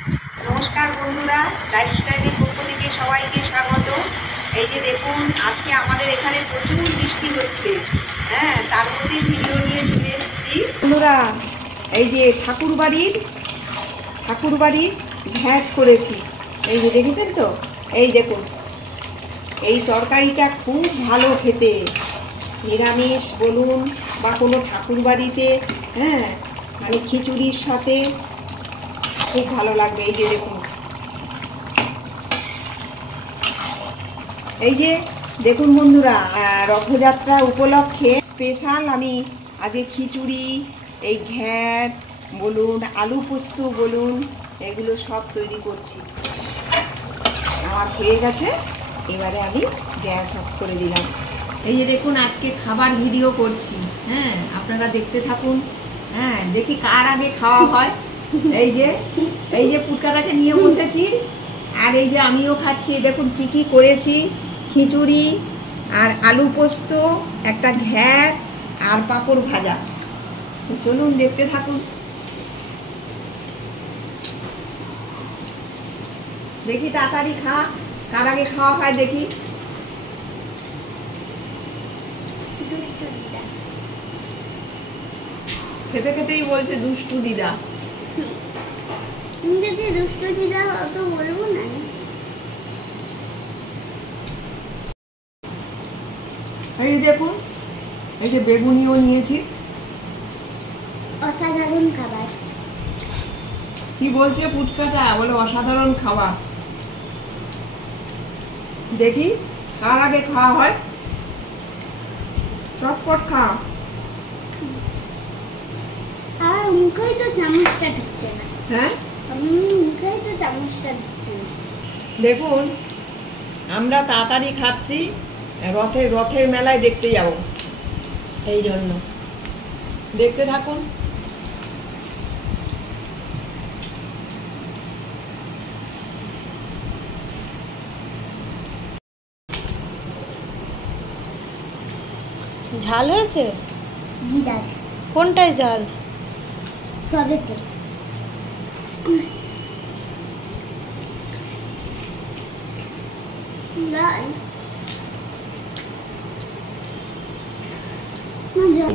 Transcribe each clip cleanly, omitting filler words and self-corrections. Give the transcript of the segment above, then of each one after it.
নমস্কার বন্ধুরা, লাইফস্টাইলের পক্ষ থেকে সবাইকে স্বাগত। এই যে দেখুন, আজকে আমাদের এখানে প্রচুর বৃষ্টি হচ্ছে। হ্যাঁ, তার মধ্যে ভিডিও নিয়ে চলে এসেছি বন্ধুরা। এই যে ঠাকুরবাড়ির ঘ্যাট করেছি। এই যে দেখেছেন তো, এই দেখুন, এই তরকারিটা খুব ভালো খেতে, নিরামিষ বলুন বা কোনো ঠাকুরবাড়িতে, হ্যাঁ মানে খিচুড়ির সাথে খুব ভালো লাগবে। এই যে দেখুন, এই যে দেখুন বন্ধুরা, রথযাত্রা উপলক্ষে স্পেশাল আমি আজকে খিচুড়ি, এই ঘ্যাট বলুন, আলু পোস্ত বলুন, এগুলো সব তৈরি করছি। আমার হয়ে গেছে, এবারে আমি গ্যাস অফ করে দিলাম। এই যে দেখুন, আজকে খাবার ভিডিও করছি। হ্যাঁ, আপনারা দেখতে থাকুন। হ্যাঁ, দেখি কার আগে খাওয়া হয়। এই যে পুটকাটাকে নিয়ে বসেছি, আর এই যে আমিও খাচ্ছি। দেখুন কী কী করেছি: খিচুড়ি আর আলু পোস্ত, একটা ঘ্যাট আর পাঁপড় ভাজা। চলুন দেখতে থাকুন। দেখি তাড়াতাড়ি খা, কার আগে খাওয়া হয় দেখি। খেতে খেতেই বলছে দুষ্টু দিদা। তুমি যদি দুষ্টু দিদা অত বলবো না। এই দেখুন, এই যে বেগুনিও নিয়েছি। অসাধারণ খাবার। কি বলছে পুটকাটা? বলে অসাধারণ খাবার। দেখি কার আগে খাওয়া হয়। চটপট খা। আর মুখেই তো চামচটা ঢুকছে না। হ্যাঁ, মুখেই তো চামচটা ঢুকছে না। দেখুন, আমরা তাড়াতাড়ি খাচ্ছি, রথের মেলায় দেখতে যাব, এই জন্য দেখতে থাকুন। ঝাল হয়েছে? দিদার কোনটায় ঝাল? সবেতে। লাল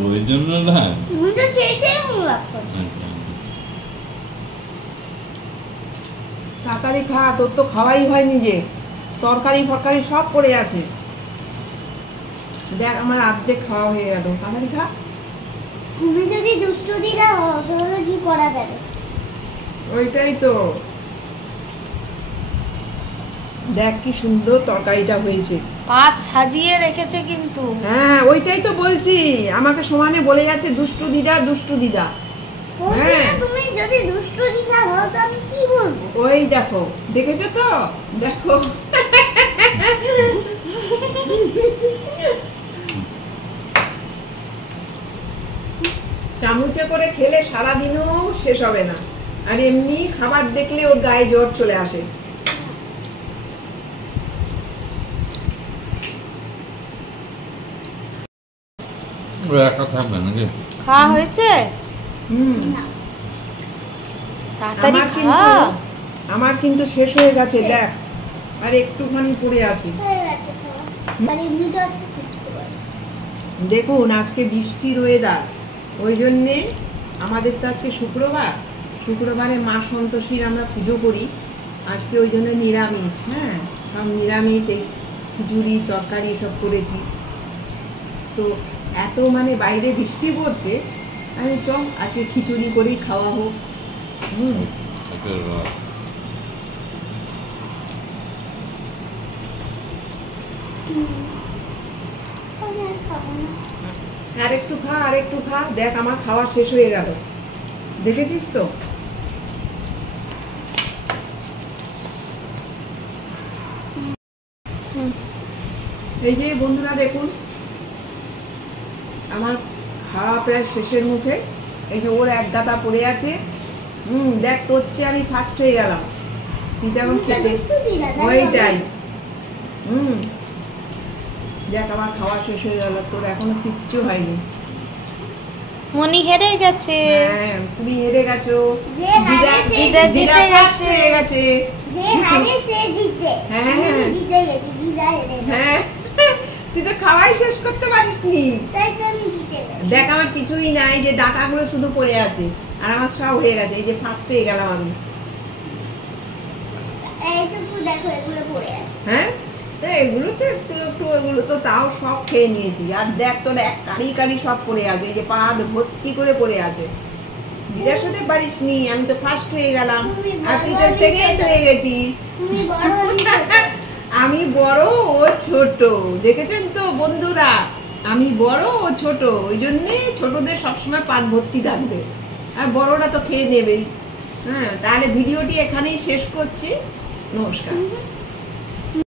ওই জন্য না তুমি তো চেয়েছে তাড়াতাড়ি খা, তোর তো খাওয়াই হয়নি। যে তরকারি ফরকারি সব পড়ে আছে। দেখ, আমার অর্ধেক খাওয়া হয়ে গেল। তাড়াতাড়ি খা। তুমি যদি দুষ্টু দিদা হও তাহলে কি করা যাবে? ওইটাই তো, দেখ কি সুন্দর তরকারিটা হয়েছে। পাত সাজিয়ে রেখেছে কিন্তু। হ্যাঁ, ওইটাই তো বলছি, আমাকে সমানে বলে যাচ্ছে দুষ্টু দিদা, দুষ্টু দিদা। বলছি না, হ্যাঁ। তুমি যদি দুষ্টু দিদা হও তো আমি কি বলবো? ওই দেখো, দেখেছো তো, দেখো। চামচে করে খেলে সারাদিনও শেষ হবে না, আর এমনি খাবার দেখলে ওর গায়ে জ্বর চলে আসে। ওই একা থাকবে নাকি? খাওয়া হয়েছে? হুম, তাড়াতাড়ি আমার খা। আমার কিন্তু শেষ হয়ে গেছে, দেখ, আর একটুখানি পড়ে আছে। হয়ে গেছে খাওয়া। আর এমনি তো আজকে শুক্রবার। দেখুন, আজকে বৃষ্টির ওয়েদার, ওই জন্যে আমাদের তো আজকে শুক্রবারে মা সন্তোষীর আমরা পুজো করি। আজকে ওই জন্য নিরামিষ। হ্যাঁ, সব নিরামিষ, এই খিচুড়ি তরকারি সব করেছি। তো এত মানে বাইরে বৃষ্টি পড়ছে, আমি চল আজকে খিচুড়ি করেই খাওয়া হোক। হুম, আমি আর খাবো না। আর একটু খা। দেখ, আমার খাওয়া শেষ হয়ে গেল। দেখেছিস তো? এই যে বন্ধুরা দেখুন, আমার খাওয়া প্রায় শেষের মুখে। এই যে ওর এক গাদা পড়ে আছে। দেখ, তোর চেয়ে আমি ফার্স্ট হয়ে গেলাম। তুই তো এখন খেতে ওইটাই। দেখ, আমার খাওয়া শেষ হয়ে গেল, তোর এখনো কিচ্ছু হয়নি। মনি হেরে গেছে। হ্যাঁ, তুমি হেরে গেছো। যে হারে সে দিদা জিতে ফার্স্ট গেছে। হয়ে গেছে। যে হারে সে জিতে। হ্যাঁ। আমি জিতে গেছি, দিদা হেরে গেছে। হ্যাঁ, তুই তো খাওয়াই শেষ করতে পারিসনি। তাই তো আমি জিতে গেছি। দেখ আমার কিছুই নাই, যে ডাটাগুলো শুধু পড়ে আছে আর আমার সব হয়ে গেছে। এই যে ফার্স্ট হয়ে গেলাম আমি। এইটুকু দেখো, এগুলো পড়ে আছে। হ্যাঁ, এগুলো তো একটু একটু, এগুলো তো তাও সব খেয়ে নিয়েছি। আর দেখ তোর এক কারি কারি সব পড়ে আছে, এই যে পা ভর্তি করে পড়ে আছে। দিদার সাথে পারিসনি, আমি তো ফার্স্ট হয়ে গেলাম আর তুই তো সেকেন্ড হয়ে গেছিস। তুমি বড় হয়েছো। আমি বড়, ও ছোট। দেখেছেন তো বন্ধুরা, আমি বড়, ও ছোট। ওই জন্যে ছোটদের সবসময় পাত ভর্তি থাকবে, আর বড়রা তো খেয়ে নেবেই। হ্যাঁ, তাহলে ভিডিওটি এখানেই শেষ করছি। নমস্কার।